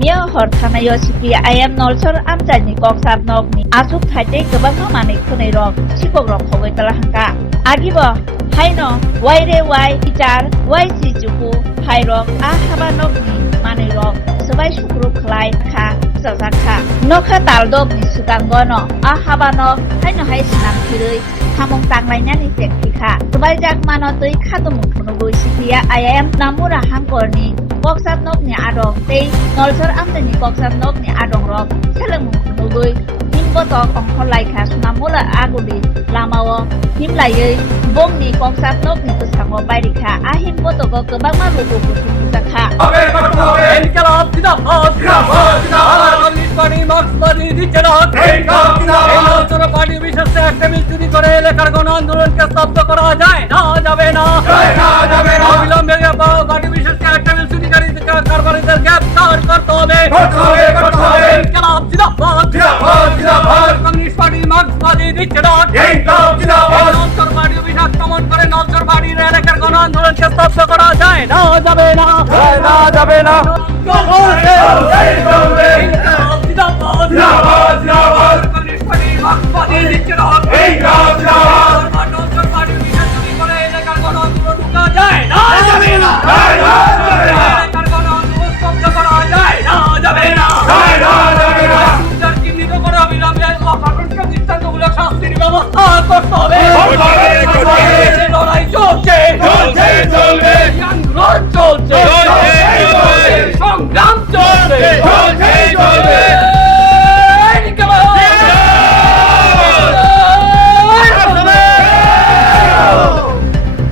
Mia Hortanayo CPIM Nalchar Amjani Koksab Nokni Asuk Thate Gabang Mani Kunirok Sikok Rokowe Talahanga Agibo Haino Waire Wai Ijar Wai Sijuku Hairok Habanogo Manirok Sabai Shukru Klai Ka Sejakha Nokha Taldok ni Sukangono Habano Haino Hai Sinam Kiri Hamong Tanglainya ni Sejakha Sabai Jak Manotui Khatum Punubu CPIM Namura Hangkorni Koksab nok ni adong tei Nalchar amdani koksab nok ni Adongrok seleng munului himboto kongkolai kha sunamula aguli lamao himlayei bong ni koksab nok ni pusango bairi kha a himboto ko gobang ma lugu Sejakha Enkelab Sikok Communist Party Marxismবাদী জিন্দাবাদ Nalchar party বিশেষ একটা মিল চুরি করে এলাকার গণ আন্দোলনকে স্তব্ধ করা যায় না যাবে না অবিলম্বে পার্টি বিশেষ একটা মিল চুরিকারী কারবারিদের গ্রেফতার করতে হবে ইনকিলাব জিন্দাবাদ কমিউনিস্ট পার্টি মার্ক্সবাদী জিন্দাবাদ Nalchar পার্টি বিশেষ দমন করে Nalchar পার্টির এলাকার গণ আন্দোলনকে স্তব্ধ করা যায় না যাবে না